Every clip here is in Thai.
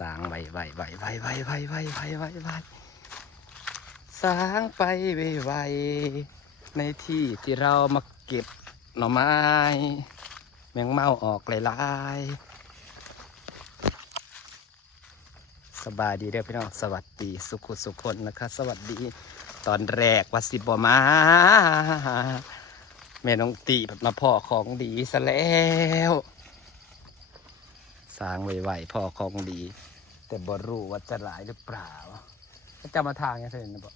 สางไวสางไปไวในที่ที่เรามาเก็บหน่อไม้แมงเม่าออกหลายๆสบายดีเด้อพี่น้องสวัสดีสุขุสุขคนนะคะสวัสดีตอนแรกว่าสิบ่มาแม่น้องตีมาพ่อของดีซะแล้วสางไวพ่อของดีแต่บ่รู้ว่าจะหลายหรือเปล่าจะมาทางยังไงนะบ่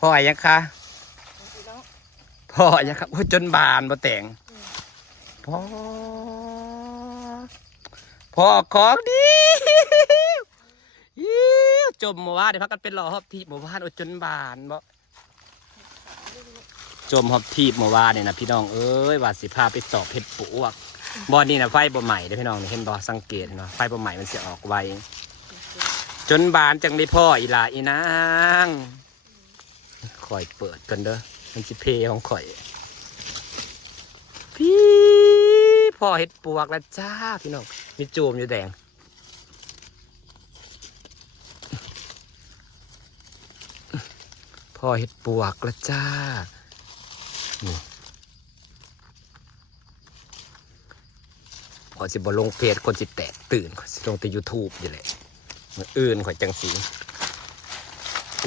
พ่อยังคะพ่อยังครับจนบานบ่แต่งพ่อของดีจมหมู่บ้านเดี๋ยวพักกันเป็นหล่อฮอบทีหมู่บ้านจนบานบ่จมฮอบทีหมู่บ้านเนี่ยนะพี่น้องเอ้ยว่าสิพาไปตอกเพชรปวกบ่อนี่นะไฟบ่ใหม่เด้อพี่น้องเห็นบ่สังเกตเนาะไฟบ่ใหม่มันสิออกไวจนบานจังได้พ่ออีหลาอีนางคอยเปิดกันเด้อมันสิเพของข่อยพี่พ่อเห็ดปวกแล้วจ้าพี่น้องมีจูมอยู่แดงพ่อเห็ดปวกแล้วจ้านี่ขอสิบลงเพจคนสิแตกตื่นขอสิลงแต่ YouTube อยู่แหละมันอื่นข่อยจังสี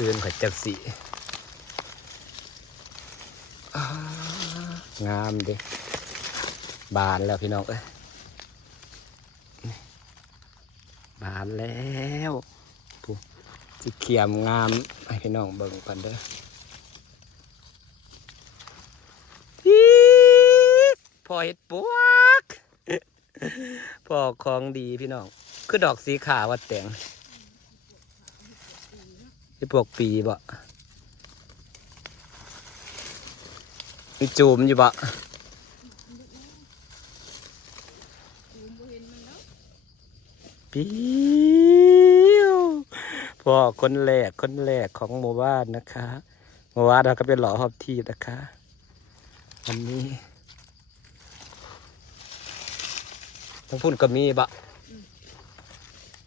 อื่นข่อยจังสีงามดิบานแล้วพี่น้องเอ้ยบานแล้วปุ๊บจะเขียมงามให้พี่น้องเบิ่งกันเด้อพอเห็ดปวกพอของดีพี่น้องคือดอกสีขาววัดแต่งเห็ดปวกปีบ่มีจูมอยู่บ่ปิ้วพ่อคนแรกของหมู่บ้านนะคะหมู่บ้านเราก็เป็นหล่อฮอบทีนะคะวันนี้ทั้งพุ่นก็มีบะ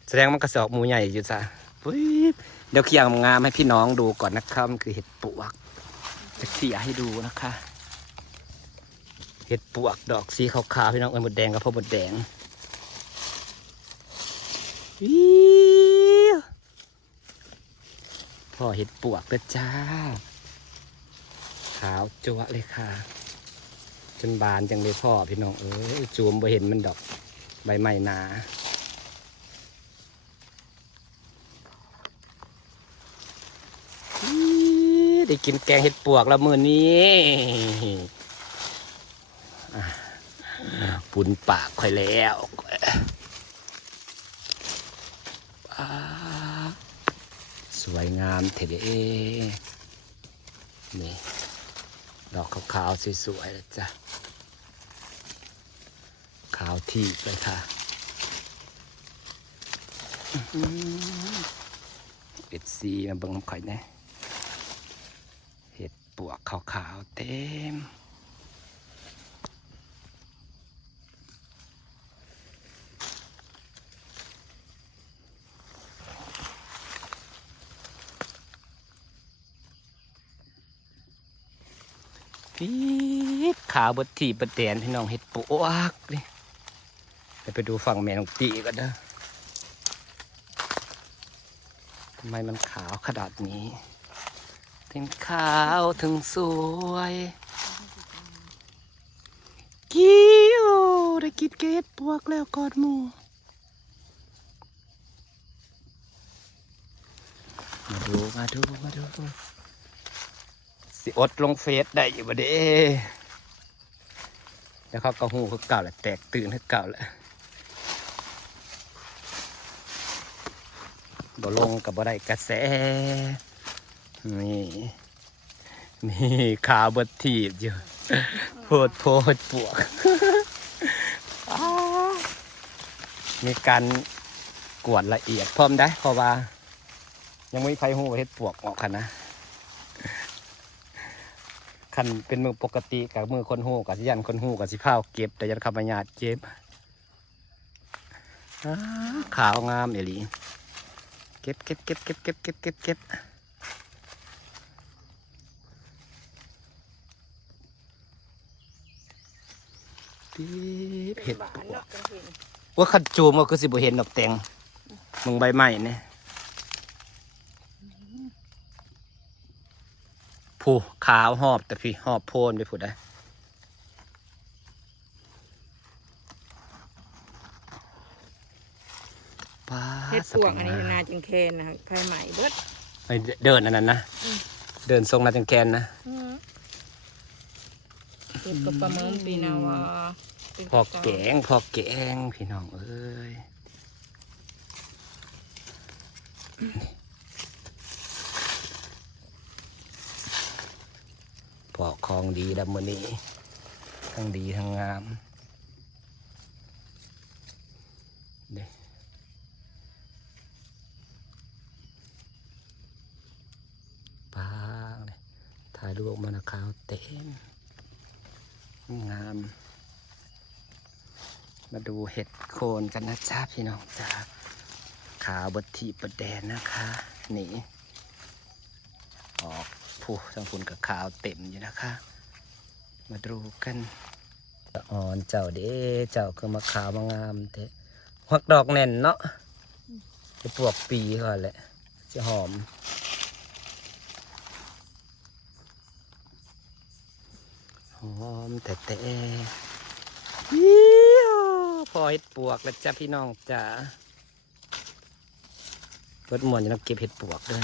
แสดงมันกระสอบหมูใหญ่อยู่จ้ะปุ๊บเดี๋ยวเคี่ยงงามให้พี่น้องดูก่อนนะครับคือเห็ดปวกจะเขี่ยให้ดูนะคะเห็ดปวกดอกสีขาวๆพี่น้องหมดแดงกับพ่อหมดแดงพ่อเห็ดปวกเลยจ้าขาวจั๊วเลยค่ะจนบานจังเลยพ่อพี่น้องจูมบ่เห็นมันดอกใบไม้หนาได้กินแกงเห็ดปวกแล้วมื้อนี้ปุ่นปากค่อยแล้วสวยงามเท่เด้นี่ดอกขาวๆสวยๆเลยจ้ะขาวที่เลยค่ะเห็ดสีมาเบิ่งข่อยนะเห็ดปวกขาวๆเต็มขาวบดที่บดแดนพี่น้องเห็ดปวกนี่ไปดูฝั่งแม่น้องตีกันเด้อทำไมมันขาวขนาดนี้ถึงขาวถึงสวยกิ้วได้กินเกล็ดปวกแล้วกอดหมูมาดูสิอดลงเฟซได้อยู่บ่เด้แล้วเขาก็หูคือเก่าแหละแตกตื่นคือเก่าแหละบ่ลงกับบ่ได้กระแสนี่ขาวบดถีบอยู่โพดปวกมีการกวดละเอียดพร้อมได้เพราะว่ายังไม่มีใครหูเห็ดปวกออกค่ะนะคันเป็นมือปกติกับมือคนหูกับสิยันคนหูกับสิเผาเก็บแต่ยันขับมาญาติเก็บ อ้าขาวงามเอหลีเก็บเห็ดปวกว่าขัดจูมก็คือสิบ่เห็นดอกแตงมึงใบไม้เนี่ยผู้ขาวหอบแต่พี่หอบโพนไปผุดได้เฮ็ดปวกอันนี้นาจังแคนนะไข่ใหม่เบิดไปเดินอันนั้นนะเดินทรงนาจังแคนนะเฮ็ดกับปลาเมืองปีนาวาพอแกงพี่น้องเอ้ยพอของดีดำมือนี้ทั้งดีทั้งงามเด้ปางเลยถ่ายรูปมันขาวเต็มงามมาดูเห็ดโคนกันนะจ้าพี่น้องจ้าขาวบดทีบดแดนนะคะนี่ออกผู้ทั้งฝุ่นกับขาวเต็มอยู่นะคะมาดูกันอ่อนเจ้าเด้เจ้าคือมาขาวมางามเด้หักดอกแน่นเนาะจะปลวกปีก่อนแหละจะหอมแต่พอเห็ดปวกแล้วจ้าพี่น้องจ้าเปิดหมวนจะนับเก็บเห็ดปวกด้วย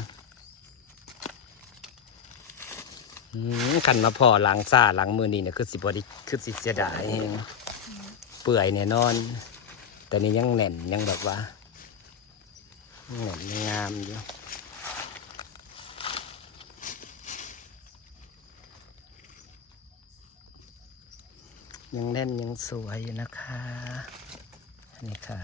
ขันมาพอล้างซ่าล้างมือนี่เนี่ยคือสิบดีคือสิเสียดายเองเปื่อยเนี่ยนอนแต่นี่ยังแน่นยังแบบว่าแน่นงามอยู่ยังแน่นยังสวยอยู่นะคะนี่ค่ะ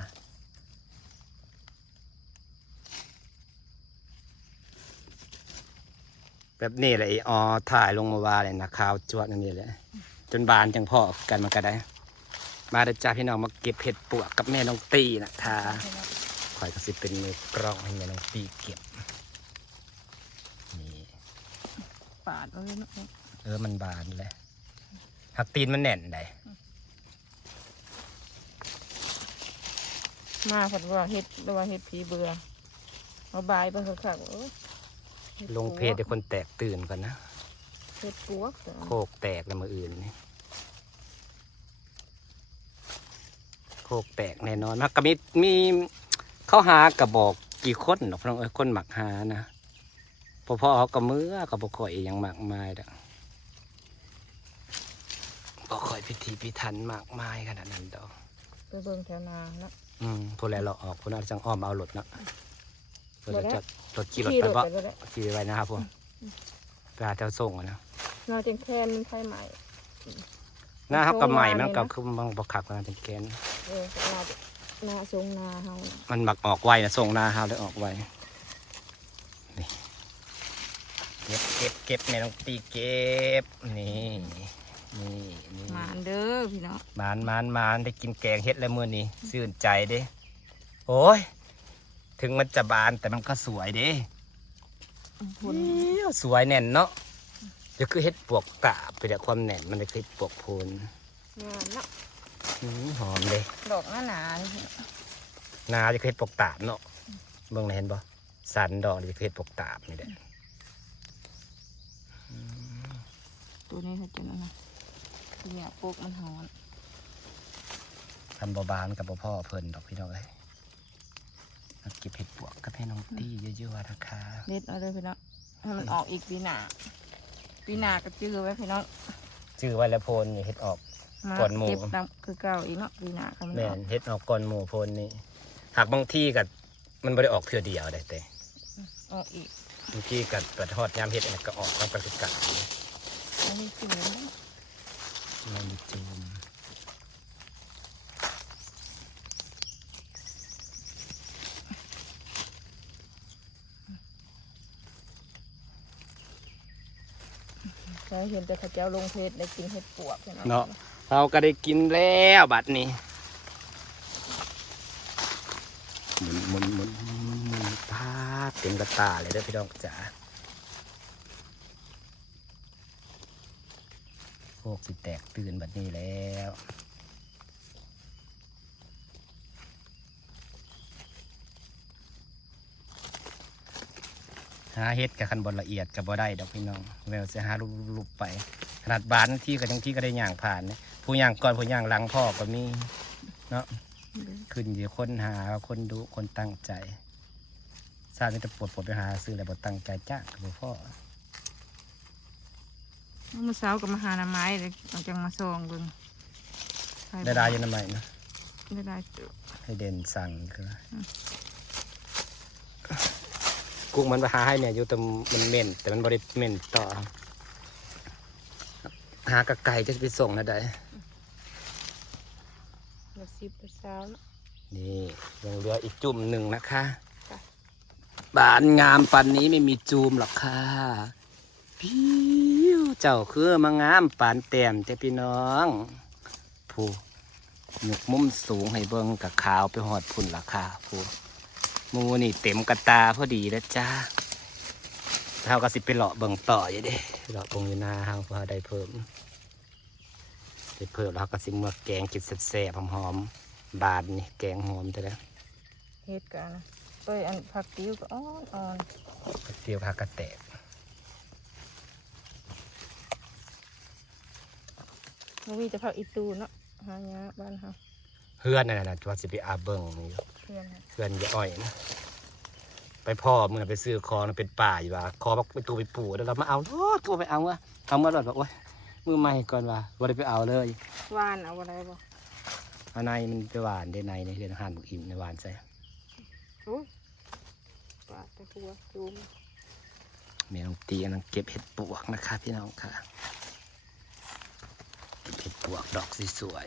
แบบนี้เลยอ๋อถ่ายลงมาว่าเลยนะข่าวจวดนั่นนี่เลยจนบานจังพ่อกันมาก็ได้มาเด้อจ้าพี่น้องมาเก็บเห็ดปวกกับแม่น้องตีนะคะคอยก็สิเป็นมือกล้องให้แม่น้องตีเก็บนี่ปาดเลยเนาะมันบานเลยหักตีนมันแน่นได้มาผัดว่าเฮ็ดหรือว่าเฮ็ดผีเบื่อเอาบายเบิ่งคักลงเพจให้คนแตกตื่นก่อนนะเฮ็ดปวกโคกแตกแล้วมืออื่นนี่โคกแตกแน่นอนมันก็มีเข้าหากระบอกกี่คนหรอกพี่น้องคนหมักหานะพอเอากระมือกับบกข่อยอย่างมากมายนะบกข่อยพิธีพิถันมากมายขนาดนั้นดอกไปเบิ่งแถวนาเนาะผู้แลเราออกผู้น่าจังอ้อมเอารถเนาะเราจะรถขี่รถไปบ่ขี่ไปนะครับพวกไปหาแถวส่งนะนาจังแคนมันไข่ใหม่หน้าเขากับใหม่มันกับคือบางบักขับนาจังแคนนาทรงนาเฮามันหมักออกไวนะส่งนาเฮาได้ออกไวนี่เก็บในน้องตีเก็บนี่มานเด้อพี่น้องมานได้กินแกงเฮ็ดแล้วมื้อนี้ชื่นใจเด้โอ้ยถึงมันจะบานแต่มันก็สวยเด้สวยแน่นเนาะจะคือเฮ็ดปวกตาไปแต่ความแน่นมันจะคือปวกโพนงานเนาะหอมเลยดอกหนาจะคือเฮ็ดปวกตาเนาะเบิ่งเห็นบ่สันดอกจะคือเฮ็ดปวกตานี่แหละตัวนี้เขาจะนะเนี่ยปกมันหอนทำบานกับพ่อเพิ่นดอกพี่น้องเลยเก็บเห็ดปวกกับให้น้องตี้เยอะๆนะคะเด็ดเอาเลยพี่น้องให้มันออกอีกปีหน้าก็จื้อไว้พี่น้องจื้อไว้แล้วโพนเห็ดออกก่อนหมูเก็บน้ำคือเก่าอีกเนาะปีหน้าก็แม่นเห็ดออกก่อนหมูโพนนี่หากบางที่กับมันไม่ได้ออกเทื่อเดียวได้แต่ออกอีกบางที่กับเปิดทอดยำเห็ดอะไรก็ออกต้องไปคือกันอันนี้กินแล้วมันจูมเห็นแต่ข้าเจ้าลงเพชรได้กินเห็ดปวกเนาะเราก็ได้กินแล้วบัดนี้ หมุนพาดเต็มกระตาเลยเด้อพี่น้องจ๋าพวกสิแตกตื่นแบบนี้แล้วหาเฮ็ดกับคันบนละเอียดกับบ่ได้ดอกพี่น้องแววจะหาลุบไปขนาดบานที่ก็ยังที่ก็ได้ย่างผ่านเนี่ยผู้ย่างก่อนผู้ย่างหลังพ่อก็มีเนาะขึ้นอยู่คนหาคนดูคนตั้งใจทราบนี่จะปวดไปหาซื้ออะไรบ่ตั้งใจจ้ากับพ่อ เมื่อเช้ากับมาหาหน้าไม้เลยเอาจังมาส่องเบิ่ง ได้ยังไงนะ ได้เจอ ให้เด่นสั่งคือกุ้งมันไปหาให้เนี่ยอยู่แต่มันเหม็นแต่มันบริเหม็นต่อหากระไก่จะไปส่งนะได้ มา10ไปเช้าแล้ว นี่ยังเหลืออีกจุ่มหนึ่งนะคะบานงามปันนี้ไม่มีจูมหรอกค่ะพี่เจ้าคือมางามปานแต้มแต่พี่น้องผู้หนุกมุมสูงให้เบิ้งกับขาวไปหอดพุ่นราคาผู้มูนี่เต็มกระตาพอดีแล้วจ้าเท่ากับสิไปเลาะเบิ่งต่ออยู่เด้เลาะตรงอยู่หน้าเฮาเพื่อได้เพิ่มแล้วก็สิเมื่อแกงกินแซ่บๆหอมๆบานนี่แกงหอมแต่แล้ว เฮ็ดกันนะอันผักติ้วก็อ่อน เตียวพากระแตก มันมีแต่ผักอีตูเนาะหายาบ้านเฮา เฮือนนั่นน่ะว่าสิไปอาเบิ่งอยู่ เพื่อนฮะ เฮือนยายอ้อยนะไปพ่อมึงน่ะไปซื้อคอมันเป็นป่าอยู่ว่าคอบักไปตัวไปปู่แล้วเรามาเอาตัวไปเอาวะเอามาแบบโอ้ยมือใหม่ก่อนว่าบ่ได้ไปเอาเลย หวานเอาอะไรบ่ เอาในมันไปหวานได้ในเรือนอาหารบุกอิ่มในหวานใส่ โอ้ยปลาตะกัวจุ่ม แม่น้องตีกำลังเก็บเห็ดปวกนะคะพี่น้องค่ะเก็บเห็ดปวกดอกสวย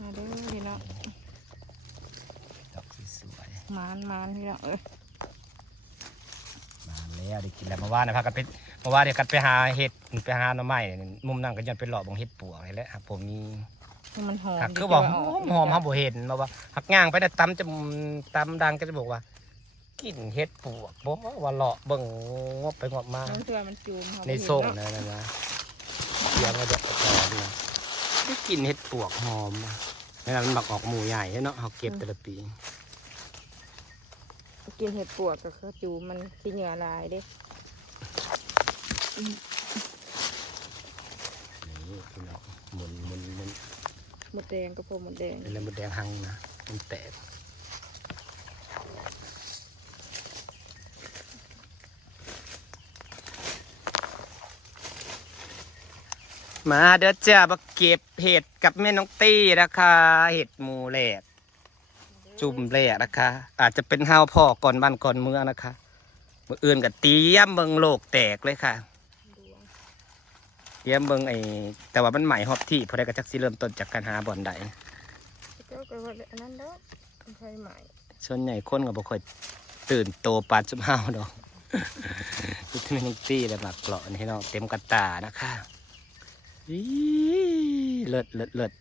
มาเด้อพี่น้อง ๆดอกสวย มานพี่น้องๆมาแล้วได้กินแล้วเมื่อวานนะพากันไปเมื่อวานเดี๋ยวกันไปหาเห็ดไปหาหน่อไม้เนี่ยมุมนั่งก็ยันไปหลอกบงเห็ดปวกนี่แหละครับผมมี มันหอม หักคือบอกหอมครับบ่เห็นมาว่าหักย่างไปได้ตำจะตำดังก็จะบอกว่ากินเห็ดปวกบอกว่าเลาะเบิ่งงบไปงบมา น้ำเชื่อมันจุ่ม ในส่งนะนะเสียงก็จะหอมนะได้กินเห็ดปวกหอมนี่นมันบักออกหมูใหญ่เนาะเขาเก็บแต่ละปี กินเห็ดปวกกับข้าวจูมมันสิเหงื่อลายเด้ นี่พี่น้องหมุน หมดแดงกับพวกหมดแดง เป็นแล้วมดแดงหังนะมันแตกมาเด้อจ้ามาเก็บเห็ดกับแม่น้องตี้นะคะเห็ดหมูแหลกจุ่มแหลกนะคะ อาจจะเป็นห้าวพ่อก่อนบ้านก่อนเมืองนะคะเมื่ออื่นกับเตรียมเบิงโลกแตกเลยค่ะเตรียมเบิงแต่ว่ามันใหม่ฮอบที่พอได้กระจักสิเริ่มต้นจากการหาบ่อนใด ก็ว่าอันนั้นเด้อใช่ไหม ส่วนใหญ่คนก็บ่ค่อยตื่นโตปานจุ่มห้าวดอกยุทธแม่น้องตี้แล้วมาเกาะนี่เนาะเต็มกระตานะคะเลิศ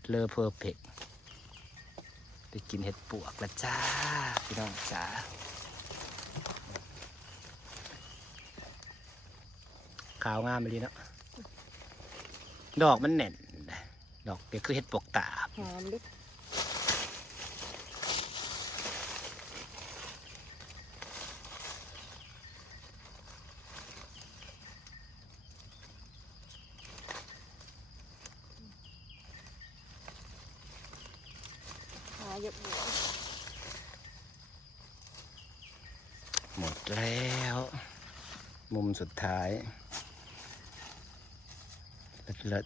เลอเพอร์เฟกต์ได้กินเห็ดปวกแล้วจ้าพี่น้องจ้าขาวงามไปเลยเนาะดอกมันแน่นดอกเดี๋ยวคือเห็ดปวกตาบ หอมดิเยอะ หมดแล้ว มุมสุดท้ายเลิศ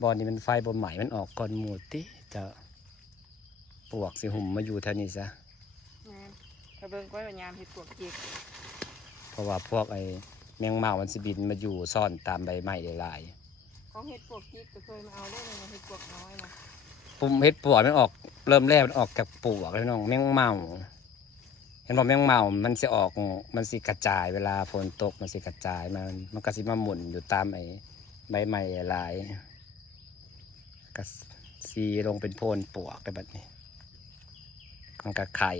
บอลนี่มันไฟบนไหมมันออกก่อนหมูติจะปวกสิหุ่มมาอยู่เท่านี้ซะ ถ้าเบิ่งก้อยยามเห็ดปวกจิก เพราะว่าพวกแมงเม่ามันสิบินมาอยู่ซ่อนตามใบไม้หลาย ของเห็ดปวกจิกก็เคยมาเอาด้วยนะเห็ดปวกน้อยนะ ๆปุ่มเฮ็ดปวกมันออกเริ่มแรกมันออกจากปวกแล้วน้องแมงเม่าเห็นบอกแมงเม่ามันสิออกมันสิกระจายเวลาฝนตกมันสิกระจายมันก็สิมาหมุนอยู่ตามใบไม้หลายๆก็ สีลงเป็นโพนปวกได้แบบนี้มันก็ไข่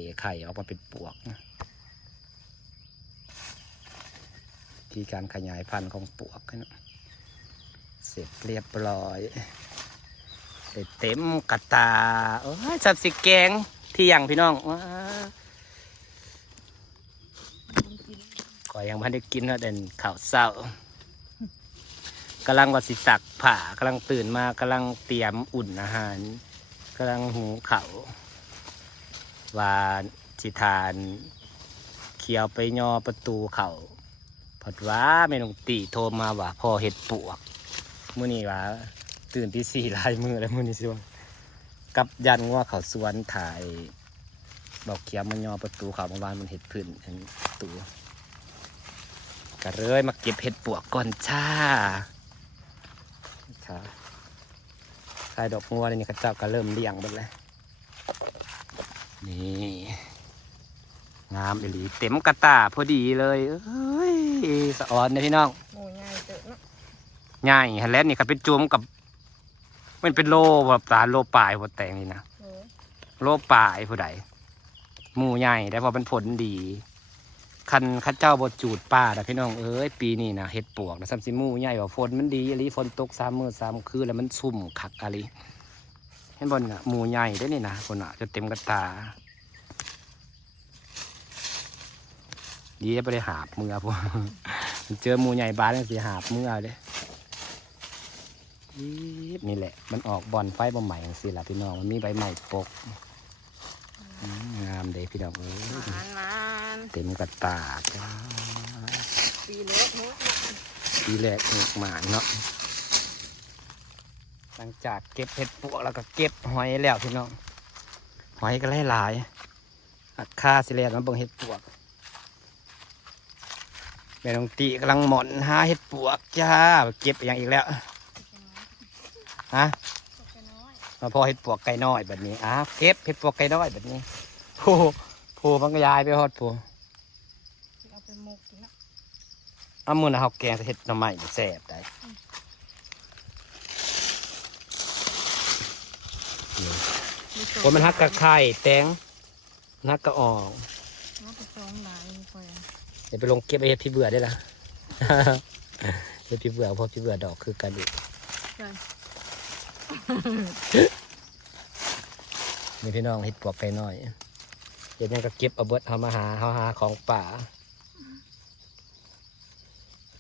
ออกมาเป็นปวกที่การขยายพันธุ์ของปวกนะเสร็จเรียบร้อยได้เต็มกระตาโอ้ยสับสิแกงที่ยังพี่น้องว้าก็ยังไม่ได้กินแล้วเด่นข้าวเศร้ากำลังว่าสิสักผ่ากำลังตื่นมากำลังเตรียมอุ่นอาหารกำลังหุงข้าวว่าสิทานเคียวไปย่อประตูเขาพอดว่าแม่นงตีโทรมาว่าพ่อเห็ดปวกมื้อนี้ว่าตื่นที่ 4 ลายมือแล้วมื้อนี้สิว่ากับยันว่าเขาสวนถ่ายบอกเคียวมันย่อประตูเขาเมื่อวานมันเห็ดพื้นอันประตูก็เลยมาเก็บเห็ดปวกก่อนจ้าครับขายดอกงัวนี่เขาเจ้าก็เริ่มเลี้ยงหมดแล้วนี่งามอีหลีเต็มกระตาพอดีเลยเอ้ยสะออนนะพี่น้อง หมูใหญ่เตอะเนาะ ง่ายฮันแลนนี่ครับเป็นจุ่มกับมันเป็นโลแบบตาโลปลายหัวแตงนี่นะ โอ้ โลปลายผู้ใดหมูใหญ่ได้พอเป็นผลดีคันข้าเจ้าบดจูดป้าแต่พี่น้องเอ้ยปีนี้นะเห็ดปวกนะซ้ำซิหมูใหญ่ว่าฝนมันดีอะไรฝนตก3 มื้อ 3 คืนแล้วมันซุ่มคักอะไรเห็นบนน่ะหมูใหญ่ได้นี่นะคนน่ะจะเต็มกระตาดีไปได้หาบมือพวก เจอหมูใหญ่บ้านนี่สิหาบมือเลยนี่แหละมันออกบอนไฟบ่ใหม่อย่างสิล่ะพี่น้องมันมีใบใหม่ปกงามเลยพี่น้องเอ้ย มัน เต็มกระตาจ้า ปีเล็กนุ๊ก ปีแรกหนุกหมานเนาะหลังจากเก็บเห็ดปวกแล้วก็เก็บหอยแล้วพี่น้องหอยก็หลายอัดค่าสิแลนมาเบิ่งเห็ดปวกแม่น้องตีกำลังหม่อนหาเห็ดปวกจ้าเก็บอย่างอีกแล้วฮะมาพอเห็ดปวกไก่น้อยแบบนี้เก็บเห็ดปวกไก่น้อยแบบนี้โผมันก็ยายไปฮอดโผ เอาไปหมกกินนะ เอามือนะเฮาแกงใส่เห็ดหน่อไม้แซ่บได้คนมันฮักกะไข่แตงฮักกะอ่อง เอาไปสองหลายคอย เดี๋ยวไปลงเก็บไอ้เห็ดพี่เบื่อได้ละ เห็ดพี่เบื่อเพราะพี่เบื่อดอกคือกันอีก ใช่ มีพี่น้องเห็ดปวกไก่น้อยเดี๋ยวยังก็เก็บเอาเบิดเอามาหาของป่า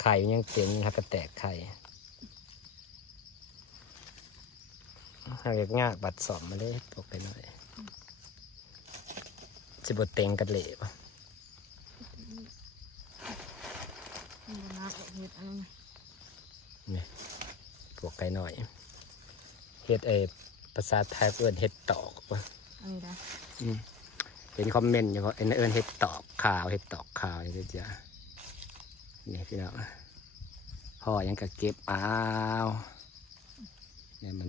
ไข่ยังเต็มครับกระแตกไข่หากง่ายบัดสอมมาเลยเห็ดปวกไก่น้อยสิบเต็งกันเหลว มันจะนักเห็ดอันนี้ นี่พวกไก่น้อยเห็ดภาษาไทยเอิ้นเห็ดตอกวะ อันนี้ได้ เป็นคอมเมนต์อยู่ว่าเอิ้นเห็ดตอกขาวเห็ดตอกขาวนี่จ้ะนี่พี่น้องห่อยังก็เก็บเนี่ยมัน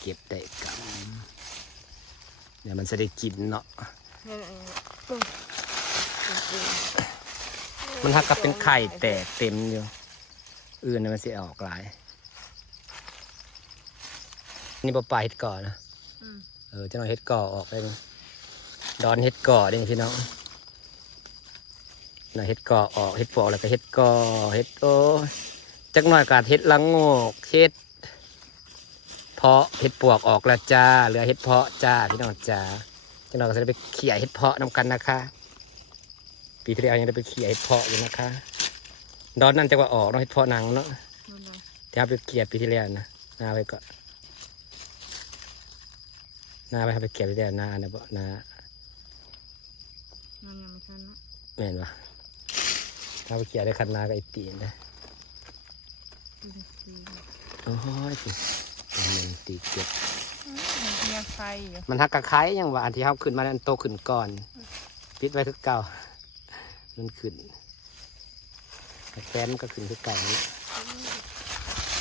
เก็บได้กันเนี่ยมันจะได้กินเนาะมันหักกับเป็นไข่แตกเต็มอยู่อื่นเนี่ยมันสิออกหลายนี่ปลาเห็ดก่อนะจะเอาเห็ดก่อออกได้ไหมดอนเห็ดก่อได้พี่น้องน่ะเห็ดก่อออกเห็ดปอกแล้วก็เห็ดก่อเห็ดโอจักหน่อยกาดเห็ดลังโงกเห็ดเพาะเห็ดปวกออกแล้วจ้าเหลือเห็ดเพาะจ้าพี่น้องจ้าจักหน่อยก็จะได้ไปเขี่ยเห็ดเพาะนำกันนะคะปีที่แล้วยังได้ไปเขี่ยเห็ดเพาะอยู่นะคะดอนนั่นจะว่าออกเนาะเห็ดเพาะหนังเนาะที่เอาไปเขี่ยปีที่แล้วนะนาไปก่อนนาไปเขี่ยปีที่แล้วนาเนี่ยบ่นามันยังไม่ทันเนาะ แม่นวะถ้าไปเขี่ยได้คันนาก็ไอตีนนะโอ้ยมันตีเก็บ เนี่ยไฟอยู่ มันหักกระไข่ยังว่าอันที่เขาขึ้นมาอันโตขึ้นก่อนปิดไว้คือเก่ามันขึ้นแก้มก็ขึ้นคือเก่า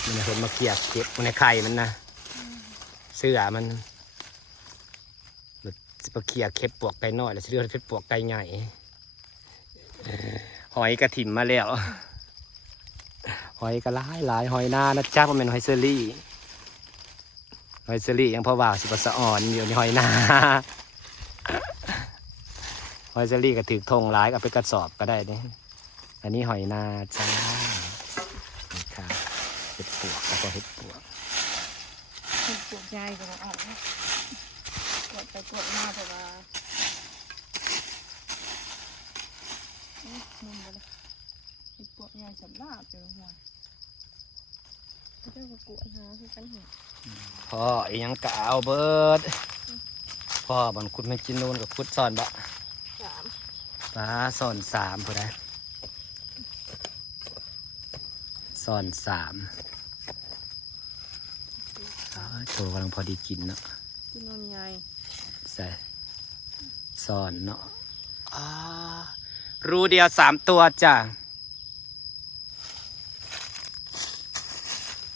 มันเห็นมาเกี่ยเก็บมันในไข่มันนะเสื้อมันจะมาเกี่ยเก็บปวกไก่น้อยแล้วเสื้อเป็นปวกไก่ใหญ่หอยกระถิ่มมาแล้วหอยกระหลายหอยนานะจ้ามันเป็นหอยเซอรี่ หอยเชอรี่ยังพอว่าสิบสะอ่อนอยู่ในหอยนา หอยเชอรี่ก็ถือธงร้ายก็ไปกระสอบก็ได้นี่อันนี้หอยนาจ้านี่ค่ะเห็ดปวกแล้วก็เห็ดปวก เห็ดปวกใหญ่ก็มาออกนะกดไปกดมาเพราะว่านุ่มไปเลยเห็ดปวกใหญ่สำหรับเจอหัวเจ้าก็กวดหาคือกันเห็น พ่ออีหยังกะเอาเบิดพ่อบันคุดไม่กินนูนกับคุดซ่อนบะ สาม ปลาซ่อนสามพอได้ซ่อนสามตัวกำลังพอดีกินเนาะ กินนนใหญ่ ใส่ซ่อนเนาะรูเดียว3 ตัวจ้ะ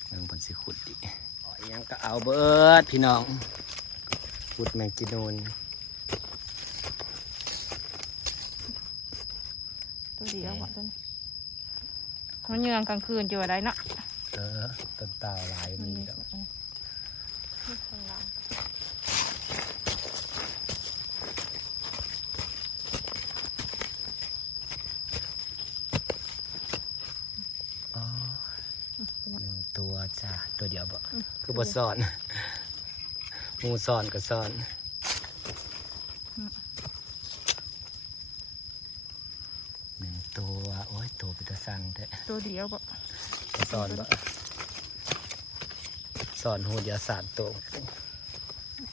เรื่องผลสิขุดดิอีหยังก็เอาเบิดพี่น้องขุดแมงจีนูน ตัวเดียวตัวนี้เขาเยืองกลางคืนอยู่อะไรเนาะ ต้นตาลายมีดอก ข้างหลัง 1 ตัวจ้ะตัวเดียวบ่คือบทสอนหมูสอนก็สอน1 ตัวโอ้ยตัวเป็นตะสั่งแท้ ตัวเดียวบ่ สอนบ่สอนหูเดียว3 ตัว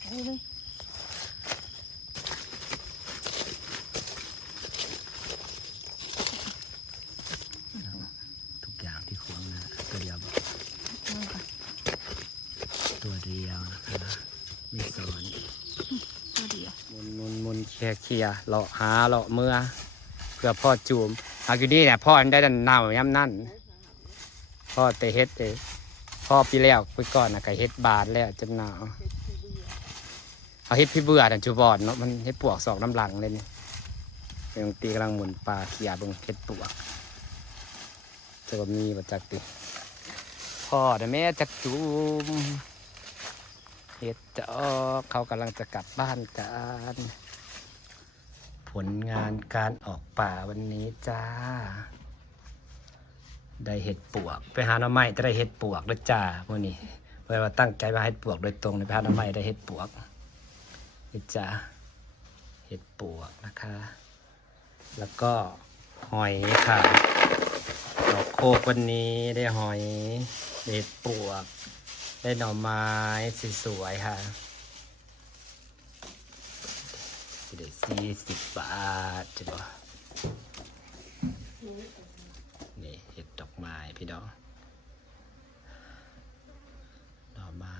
เอาเลย ทุกอย่างที่ควงนะตัวเดียวบ่ตัวเดียวนะคะไม่สอน ตัวเดียว มุนเคลียเลาะหาเลาะเมื่อเพื่อพ่อจูมอากินี่เนี่ยพ่อได้ดันเน่าย่ำนั่นพ่อแต่เฮ็ดเองพ่อปีแล้วไปก่อนนะก็เฮ็ดบาทแล้วจนหนาวเอาเฮ็ดพี่เบื่อแต่จูบอดเนาะมันเฮ็ดปวกสอกน้ำหลังเลยนี่เป็นตีกำลังหมุนปลาเขียเบิ่งเฮ็ดปวกจะว่ามีประจักติพ่อแต่แม่จักจูมเฮ็ดจะออกเขากำลังจะกลับบ้านกันผลงานการออกป่าวันนี้จ้าได้เห็ดปวกไปหาหน่อไม้จะได้เห็ดปวกแล้วจ้าวันนี้เวลาตั้งใจมาเห็ดปวกโดยตรงในไปหาหน่อไม้ได้เห็ดปวกนี่จ้าเห็ดปวกนะคะ แล้วก็หอยค่ะดอกโคกวันนี้ได้หอยได้เห็ดปวกได้หน่อไม้สวยๆค่ะได้40 บาทจ้ะบ่นี่เห็ดดอกไม้พี่น้องหน่อไม้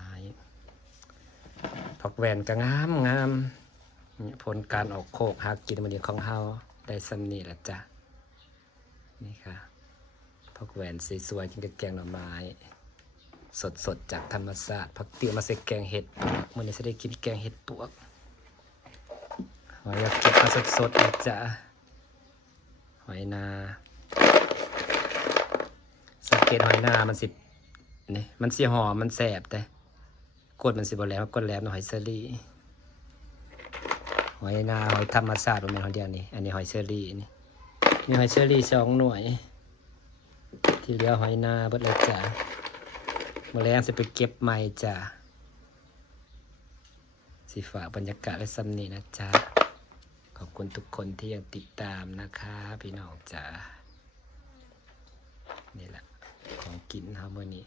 ผักแหวนก็งามงามนี่ผลการออกโคกหากินวันนี้ของเฮาได้สำนีละจ้ะนี่ค่ะผักแหวนสวยๆกินกับแกงหน่อไม้สดๆจากธรรมชาติผักเตี้ยมาใส่แกงเห็ดปวกวันนี้จะได้กินแกงเห็ดปวกหอยเก็บมาสดๆนะจ๊ะหอยนาสังเกตหอยนามันสินี่มันสิหอมมันแสบแต่กดมันสิบ่แหลมกดแหลมหอยเชอรี่หอยนาหอยธรรมชาติประมาณหอยเดียวนี่อันนี้หอยเชอรี่นี่มีหอยเชอรี่2 หน่วยที่เหลือหอยนาเบิดเลยจ้ะแมลงจะไปเก็บใหม่จ้ะสิฝากบรรยากาศไว้ซ้ำนี้นะจ๊ะขอบคุณทุกคนที่ยังติดตามนะคะพี่น้องจ้ะนี่แหละของกินเฮามื้อนี้